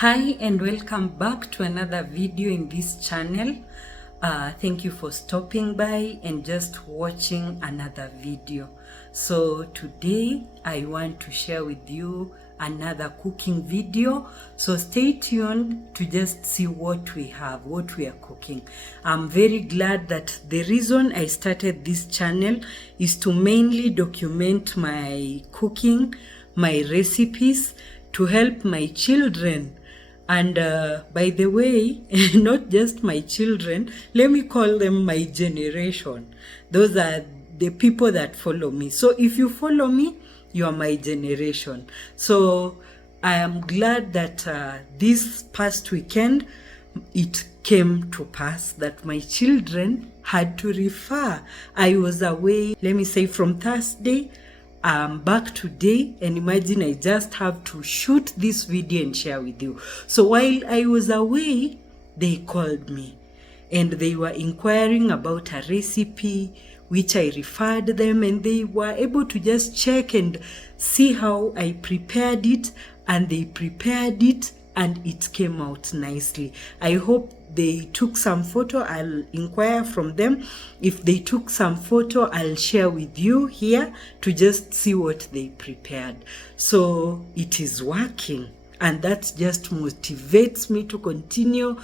Hi and welcome back to another video in this channel. Thank you for stopping by and just watching another video. So today I want to share with you another cooking video. So stay tuned to just see what we have, what we are cooking. I'm very glad that the reason I started this channel is to mainly document my cooking, my recipes, to help my children. And by the way, not just my children, let me call them my generation. Those are the people that follow me. So if you follow me, you are my generation. So I am glad that this past weekend, it came to pass that my children had to refer. I was away, let me say from Thursday. I'm back today, and imagine I just have to shoot this video and share with you. So while I was away, they called me and they were inquiring about a recipe which I referred them, and they were able to just check and see how I prepared it, and they prepared it and it came out nicely. I hope they took some photo. I'll inquire from them. If they took some photo, I'll share with you here to just see what they prepared. So it is working, and that just motivates me to continue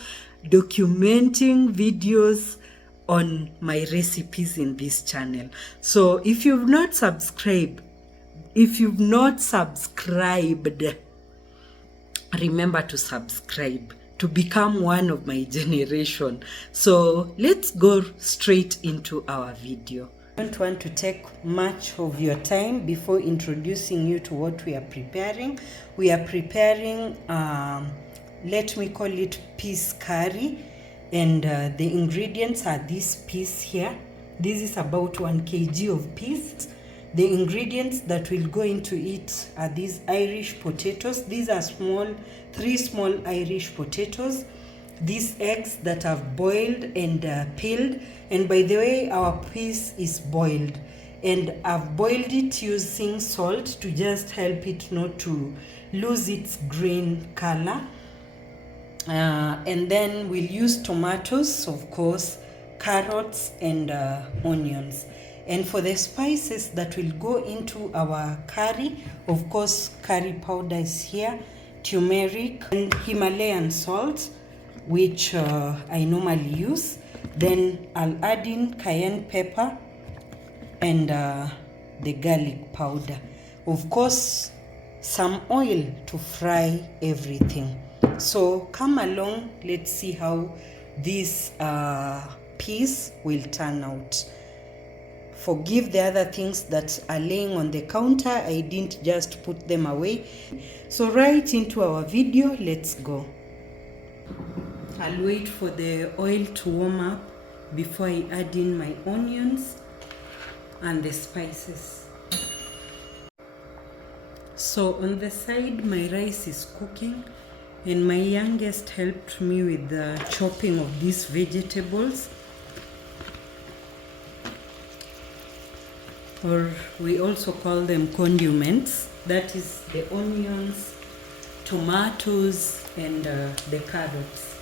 documenting videos on my recipes in this channel. So if you've not subscribed, remember to subscribe to become one of my generation. So let's go straight into our video. I don't want to take much of your time before introducing you to what we are preparing. We are preparing, let me call it peas curry. And the ingredients are this piece here. This is about 1 kg of peas. The ingredients that will go into it are these Irish potatoes. These are 3 small Irish potatoes. These eggs that I've boiled and peeled. And by the way, our peas is boiled. And I've boiled it using salt to just help it not to lose its green color. And then we'll use tomatoes, of course, carrots and onions. And for the spices that will go into our curry, of course, curry powder is here, turmeric and Himalayan salt, which I normally use. Then I'll add in cayenne pepper and the garlic powder. Of course, some oil to fry everything. So come along, let's see how this piece will turn out. Forgive the other things that are laying on the counter. I didn't just put them away. So right into our video, let's go. I'll wait for the oil to warm up before I add in my onions and the spices. So on the side, my rice is cooking, and my youngest helped me with the chopping of these vegetables, or we also call them condiments. That is the onions, tomatoes, and the carrots.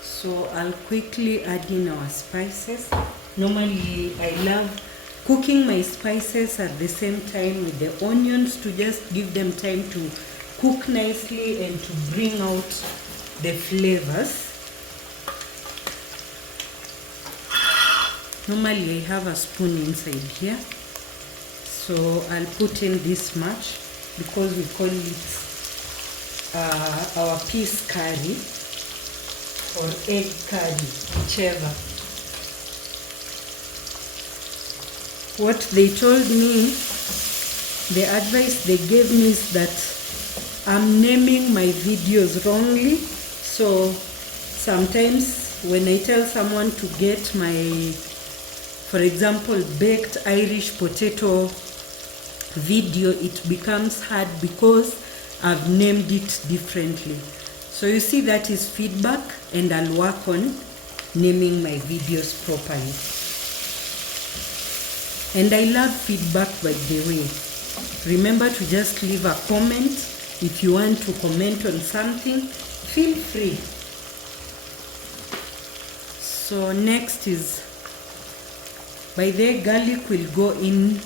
So I'll quickly add in our spices. Normally I love cooking my spices at the same time with the onions to just give them time to cook nicely and to bring out the flavors. Normally I have a spoon inside here, so I'll put in this much because we call it our peas curry or egg curry, whichever. What they told me, the advice they gave me is that I'm naming my videos wrongly. So sometimes when I tell someone to get my, for example, baked Irish potato video, it becomes hard because I've named it differently. So you see, that is feedback, and I'll work on naming my videos properly. And I love feedback, by the way. Remember to just leave a comment If you want to comment on something, feel free. So next is, by the way, garlic will go in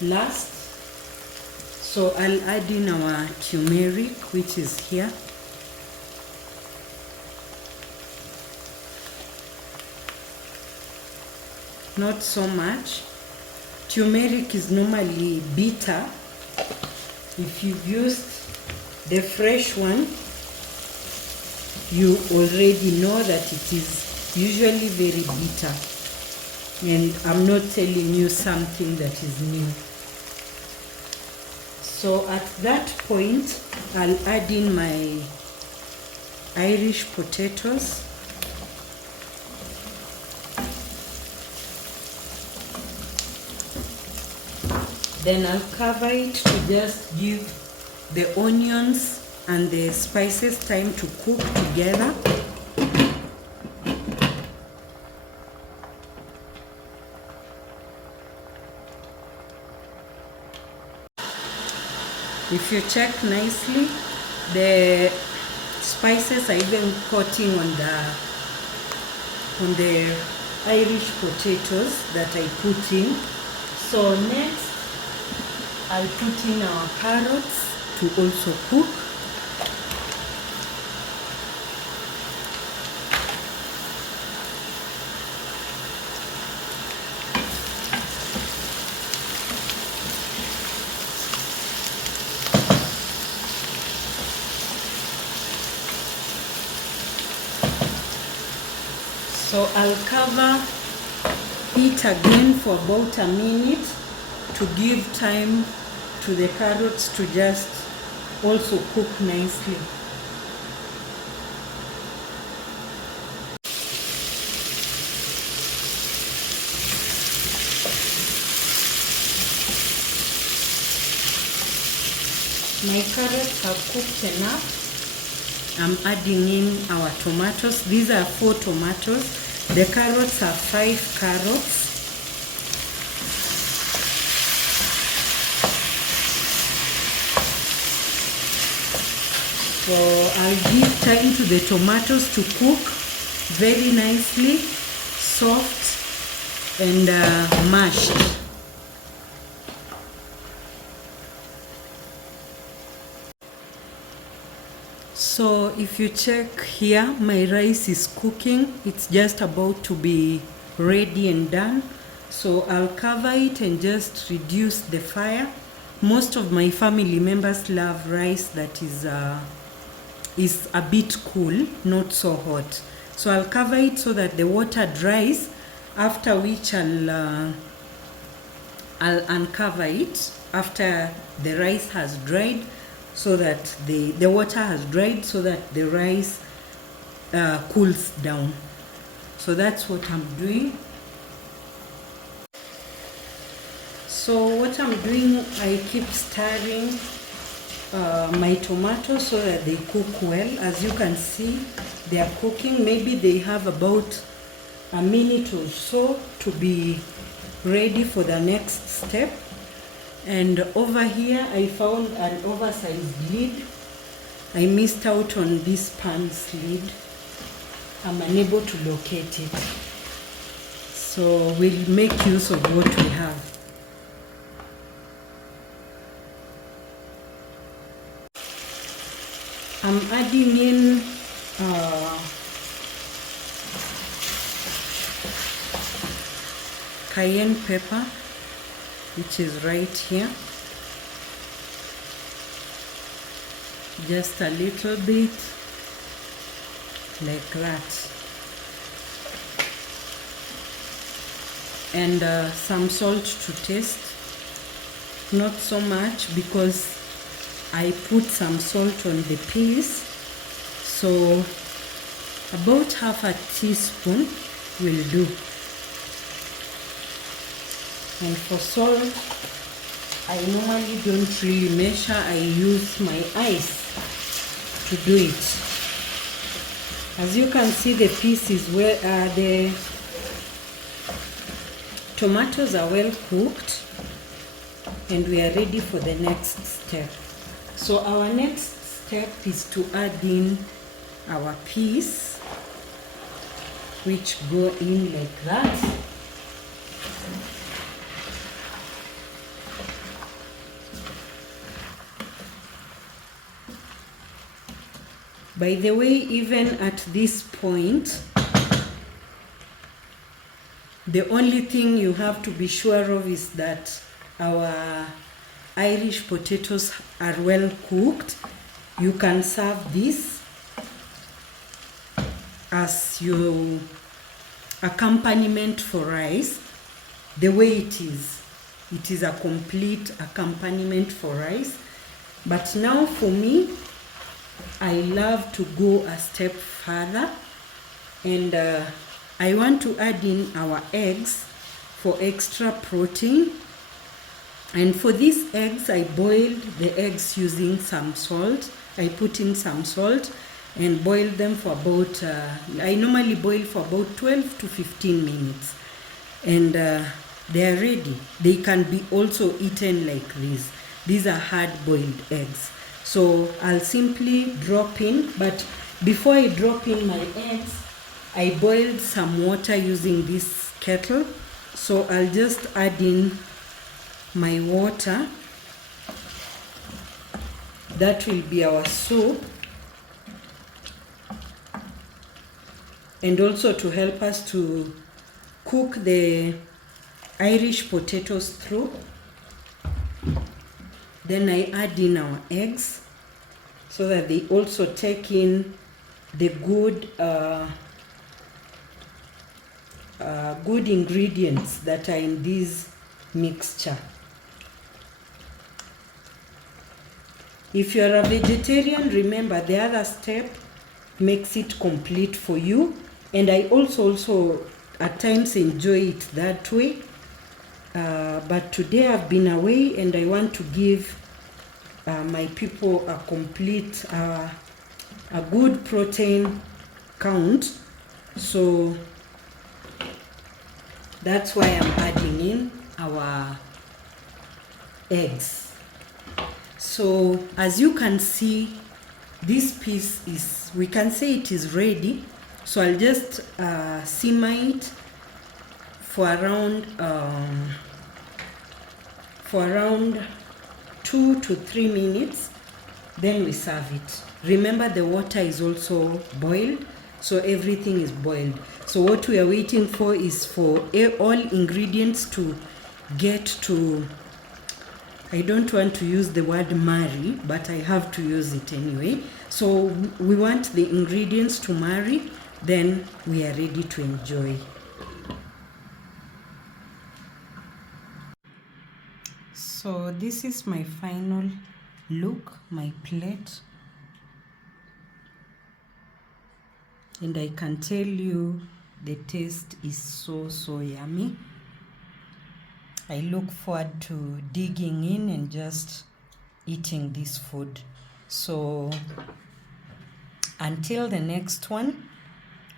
last. So I'll add in our turmeric, which is here. Not so much. Turmeric is normally bitter. If you've used the fresh one, you already know that it is usually very bitter. And I'm not telling you something that is new. So at that point, I'll add in my Irish potatoes. Then I'll cover it to just give the onions and the spices time to cook together. If you check nicely, the spices are even coating on the Irish potatoes that I put in. So next, I'll put in our carrots to also cook. So I'll cover it again for about a minute to give time to the carrots to just also cook nicely. My carrots have cooked enough. I'm adding in our tomatoes. These are 4 tomatoes. The carrots are 5 carrots. So I'll give time to the tomatoes to cook very nicely, soft and mashed. So if you check here, my rice is cooking. It's just about to be ready and done. So I'll cover it and just reduce the fire. Most of my family members love rice that is a bit cool, not so hot. So I'll cover it so that the water dries, after which I'll uncover it after the rice has dried, so that the water has dried, so that the rice cools down. So that's what I'm doing. So what I'm doing, I keep stirring my tomatoes so that they cook well. As you can see, they are cooking. Maybe they have about a minute or so to be ready for the next step. And over here I found an oversized lid. I missed out on this pan's lid. I'm unable to locate it. So we'll make use of what we have. I'm adding in cayenne pepper, which is right here. Just a little bit, like that. And some salt to taste. Not so much because I put some salt on the peas. So about half a teaspoon will do. And for salt, I normally don't really measure. I use my eyes to do it. As you can see, the pieces where the tomatoes are well cooked, and we are ready for the next step. So our next step is to add in our peas, which go in like that. By the way, even at this point, the only thing you have to be sure of is that our Irish potatoes are well cooked. You can serve this as your accompaniment for rice. The way it is a complete accompaniment for rice. But now for me, I love to go a step further, and I want to add in our eggs for extra protein. And for these eggs, I boiled the eggs using some salt. I put in some salt and boiled them for about, I normally boil for about 12 to 15 minutes. And they are ready. They can be also eaten like this. These are hard-boiled eggs. So I'll simply drop in, but before I drop in my eggs, I boiled some water using this kettle. So I'll just add in my water. That will be our soup, and also to help us to cook the Irish potatoes through. Then I add in our eggs so that they also take in the good good ingredients that are in this mixture. If you are a vegetarian, remember the other step makes it complete for you. And I also at times enjoy it that way. But today I've been away and I want to give my people a complete, a good protein count. So that's why I'm adding in our eggs. So as you can see, this piece is, we can say it is ready. So I'll just simmer it for around 2 to 3 minutes. Then we serve it. Remember, the water is also boiled, so everything is boiled. So what we are waiting for is for all ingredients to get to, I don't want to use the word marry, but I have to use it anyway. So we want the ingredients to marry, then we are ready to enjoy. So this is my final look, my plate. And I can tell you the taste is so yummy. I look forward to digging in and just eating this food. So until the next one,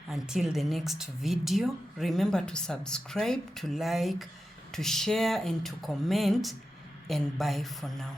until the next video, remember to subscribe, to like, to share, and to comment, and bye for now.